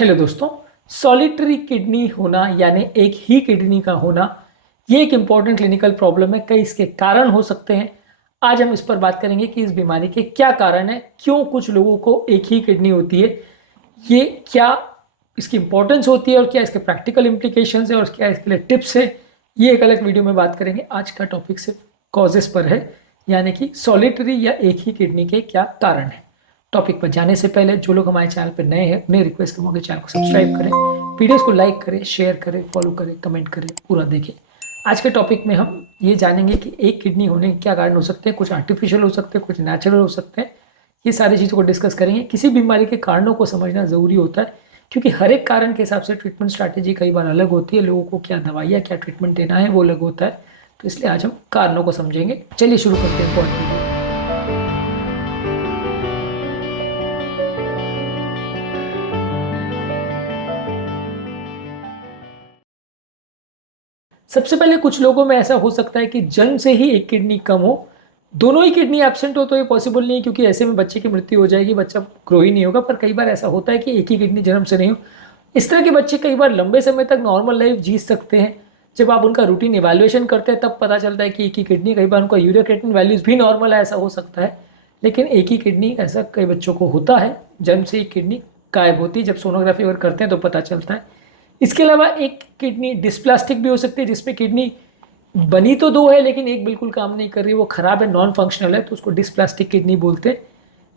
Hello दोस्तों। Solitary kidney होना यानी एक ही किडनी का होना ये एक इम्पॉर्टेंट क्लिनिकल प्रॉब्लम है। कई इसके कारण हो सकते हैं। आज हम इस पर बात करेंगे कि इस बीमारी के क्या कारण है, क्यों कुछ लोगों को एक ही किडनी होती है, ये क्या इसकी इंपॉर्टेंस होती है और क्या इसके प्रैक्टिकल इम्प्लीकेशंस है और क्या इसके लिए टिप्स है। ये एक अलग वीडियो में बात करेंगे। आज का टॉपिक सिर्फ कॉजेस पर है, यानी कि सॉलिटरी या एक ही किडनी के क्या कारण है। टॉपिक पर जाने से पहले जो लोग हमारे चैनल पर नए हैं उन्हें रिक्वेस्ट करूँगा कि चैनल को सब्सक्राइब करें, वीडियोस को लाइक करें, शेयर करें, फॉलो करें, कमेंट करें, पूरा देखें। आज के टॉपिक में हम ये जानेंगे कि एक किडनी होने के क्या कारण हो सकते हैं। कुछ आर्टिफिशियल हो सकते हैं, कुछ नेचुरल हो सकते हैं। ये सारी चीज़ों को डिस्कस करेंगे। किसी बीमारी के कारणों को समझना ज़रूरी होता है, क्योंकि हर एक कारण के हिसाब से ट्रीटमेंट स्ट्रैटेजी कई बार अलग होती है। लोगों को क्या दवाइयाँ, क्या ट्रीटमेंट देना है वो अलग होता है। तो इसलिए आज हम कारणों को समझेंगे। चलिए शुरू करते हैं पॉइंट। सबसे पहले कुछ लोगों में ऐसा हो सकता है कि जन्म से ही एक किडनी कम हो, दोनों ही किडनी एब्सेंट हो तो ये पॉसिबल नहीं है, क्योंकि ऐसे में बच्चे की मृत्यु हो जाएगी, बच्चा ग्रो ही नहीं होगा। पर कई बार ऐसा होता है कि एक ही किडनी जन्म से नहीं हो। इस तरह के बच्चे कई बार लंबे समय तक नॉर्मल लाइफ जी सकते हैं। जब आप उनका रूटीन इवैल्यूएशन करते हैं तब पता चलता है कि एक ही किडनी, कई बार उनका यूरिया क्रिएटिनिन वैल्यूज भी नॉर्मल है, ऐसा हो सकता है। लेकिन एक ही किडनी, ऐसा कई बच्चों को होता है। जन्म से एक किडनी गायब होती है, जब सोनोग्राफी अगर करते हैं तो पता चलता है। इसके अलावा एक किडनी डिस्प्लास्टिक भी हो सकती है, जिसमें किडनी बनी तो दो है लेकिन एक बिल्कुल काम नहीं कर रही, वो खराब है, नॉन फंक्शनल है, तो उसको डिस्प्लास्टिक किडनी बोलते हैं।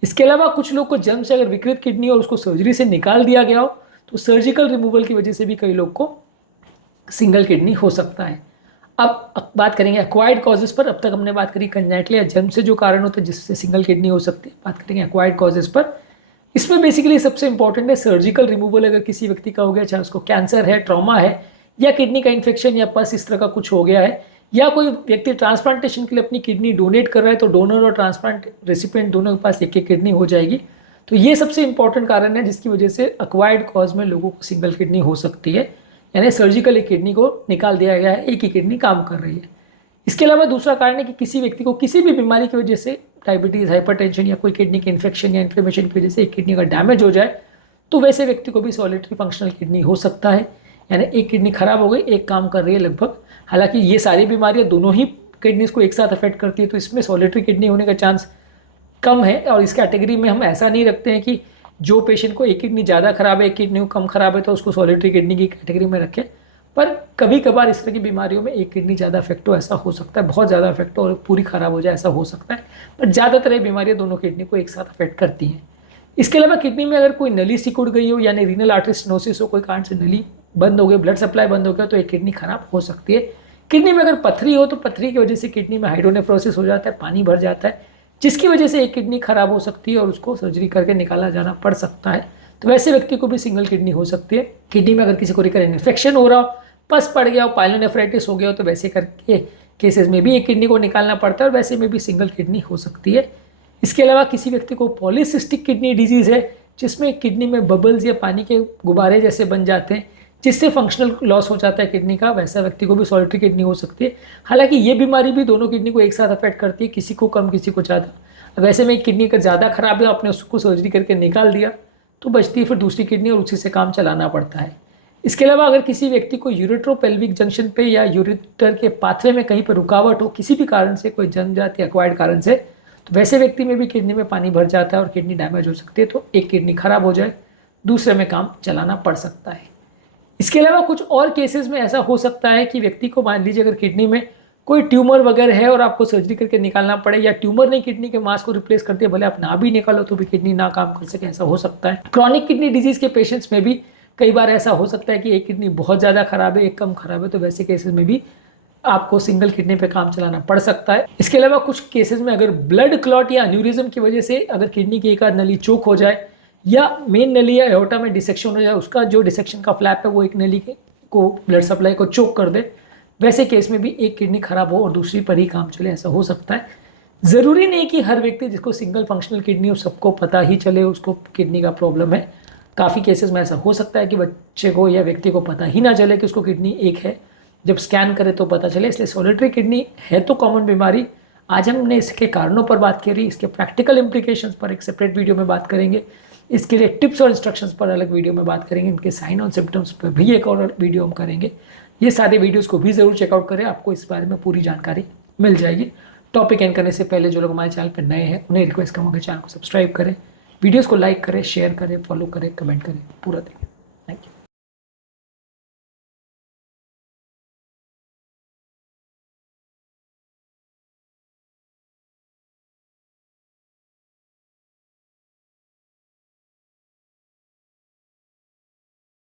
इसके अलावा कुछ लोग को जन्म से अगर विकृत किडनी और उसको सर्जरी से निकाल दिया गया हो तो सर्जिकल रिमूवल की वजह से भी कई लोग को सिंगल किडनी हो सकता है। अब बात करेंगे एक्वायर्ड कॉजेज पर। अब तक हमने बात करी कंजेनिटल या जन्म से जो कारण होते हैं जिससे सिंगल किडनी हो सकती है। बात करेंगे एक्वायर्ड कॉजेज पर। इसमें बेसिकली सबसे इंपॉर्टेंट है सर्जिकल रिमूवल। अगर किसी व्यक्ति का हो गया, चाहे उसको कैंसर है, ट्रॉमा है, या किडनी का इन्फेक्शन या पस इस तरह का कुछ हो गया है, या कोई व्यक्ति ट्रांसप्लांटेशन के लिए अपनी किडनी डोनेट कर रहा है, तो डोनर और ट्रांसप्लांट रेसिपिएंट दोनों के पास एक एक किडनी हो जाएगी। तो ये सबसे इंपॉर्टेंट कारण है जिसकी वजह से अक्वायर्ड कॉज में लोगों को सिंगल किडनी हो सकती है, यानी सर्जिकल एक किडनी को निकाल दिया गया है, एक ही किडनी काम कर रही है। इसके अलावा दूसरा कारण है कि किसी व्यक्ति को किसी भी बीमारी की वजह से, डायबिटीज़, हाइपरटेंशन या कोई किडनी के इन्फेक्शन या इन्फ्लेमेशन की वजह से एक किडनी का डैमेज हो जाए, तो वैसे व्यक्ति को भी सॉलिटरी फंक्शनल किडनी हो सकता है, यानी एक किडनी खराब हो गई, एक काम कर रही है लगभग। हालांकि ये सारी बीमारियां दोनों ही किडनीज को एक साथ अफेक्ट करती है, तो इसमें सॉलिटरी किडनी होने का चांस कम है। और इस कैटेगरी में हम ऐसा नहीं रखते हैं कि जो पेशेंट को एक किडनी ज़्यादा खराब है, एक किडनी कम खराब है, तो उसको सॉलिटरी किडनी की कैटेगरी में रखें। पर कभी कभार इस तरह की बीमारियों में एक किडनी ज़्यादा अफेक्ट हो, ऐसा हो सकता है। बहुत ज़्यादा अफेक्ट हो और पूरी खराब हो जाए, ऐसा हो सकता है। पर ज़्यादातर ये बीमारियाँ दोनों किडनी को एक साथ अफेक्ट करती हैं। इसके अलावा किडनी में अगर कोई नली सिकुड़ गई हो, यानी रीनल आर्टरी स्टेनोसिस हो, कोई कारण से नली बंद हो गई, ब्लड सप्लाई बंद हो गया, तो एक किडनी खराब हो सकती है। किडनी में अगर पथरी हो तो पथरी की वजह से किडनी में हाइड्रोनेफ्रोसिस हो जाता है, पानी भर जाता है, जिसकी वजह से एक किडनी खराब हो सकती है और उसको सर्जरी करके निकाला जाना पड़ सकता है। तो वैसे व्यक्ति को भी सिंगल किडनी हो सकती है। किडनी में अगर किसी को रिकरेंट इन्फेक्शन हो रहा हो, पस पड़ गया हो, पाइलोनेफ्राइटिस हो गया हो, तो वैसे करके केसेस में भी एक किडनी को निकालना पड़ता है और वैसे में भी सिंगल किडनी हो सकती है। इसके अलावा किसी व्यक्ति को पॉलीसिस्टिक किडनी डिजीज़ है, जिसमें किडनी में बबल्स या पानी के गुब्बारे जैसे बन जाते हैं, जिससे फंक्शनल लॉस हो जाता है किडनी का, वैसा व्यक्ति को भी सॉलिटरी किडनी हो सकती है। हालांकि ये बीमारी भी दोनों किडनी को एक साथ अफेक्ट करती है, किसी को कम, किसी को ज़्यादा। वैसे में एक किडनी का ज़्यादा खराब है, आपने उसको सर्जरी करके निकाल दिया तो बचती है फिर दूसरी किडनी और उसी से काम चलाना पड़ता है। इसके अलावा अगर किसी व्यक्ति को यूरेट्रोपेल्विक जंक्शन पे या यूरेटर के पाथवे में कहीं पर रुकावट हो, किसी भी कारण से, कोई जन्मजात या एक्वायर्ड कारण से, तो वैसे व्यक्ति में भी किडनी में पानी भर जाता है और किडनी डैमेज हो सकती है, तो एक किडनी खराब हो जाए, दूसरे में काम चलाना पड़ सकता है। इसके अलावा कुछ और केसेस में ऐसा हो सकता है कि व्यक्ति को, मान लीजिए अगर किडनी में कोई ट्यूमर वगैरह है और आपको सर्जरी करके निकालना पड़े, या ट्यूमर ने किडनी के मांस को रिप्लेस कर दिया, भले आप ना भी निकालो तो भी किडनी ना काम कर सके, ऐसा हो सकता है। क्रॉनिक किडनी डिजीज के पेशेंट्स में भी कई बार ऐसा हो सकता है कि एक किडनी बहुत ज़्यादा खराब है, एक कम खराब है, तो वैसे केसेस में भी आपको सिंगल किडनी पे काम चलाना पड़ सकता है। इसके अलावा कुछ केसेस में अगर ब्लड क्लॉट या एन्यूरिज्म की वजह से अगर किडनी की एक आध नली चोक हो जाए, या मेन नली या एओर्टा में डिसेक्शन हो जाए, उसका जो डिसेक्शन का फ्लैप है वो एक नली को ब्लड सप्लाई को चोक कर दे, वैसे केस में भी एक किडनी खराब हो और दूसरी पर ही काम चले, ऐसा हो सकता है। ज़रूरी नहीं कि हर व्यक्ति जिसको सिंगल फंक्शनल किडनी हो सबको पता ही चले उसको किडनी का प्रॉब्लम है। काफ़ी केसेस में ऐसा हो सकता है कि बच्चे को या व्यक्ति को पता ही ना चले कि उसको किडनी एक है, जब स्कैन करे तो पता चले। इसलिए सॉलिटरी किडनी है तो कॉमन बीमारी, आज हमने इसके कारणों पर बात करी, इसके प्रैक्टिकल इम्प्लीकेशंस पर एक सेपरेट वीडियो में बात करेंगे, इसके लिए टिप्स और इंस्ट्रक्शंस पर अलग वीडियो में बात करेंगे, इनके साइन और सिम्टम्स पर भी एक और वीडियो हम करेंगे। ये सारे वीडियोस को भी ज़रूर चेकआउट करें, आपको इस बारे में पूरी जानकारी मिल जाएगी। टॉपिक एंड करने से पहले जो लोग हमारे चैनल पर नए हैं उन्हें रिक्वेस्ट करूँगा चैनल को सब्सक्राइब करें, वीडियोज़ को लाइक करें, शेयर करें, फॉलो करें, कमेंट करें, पूरा देखें। Thank you.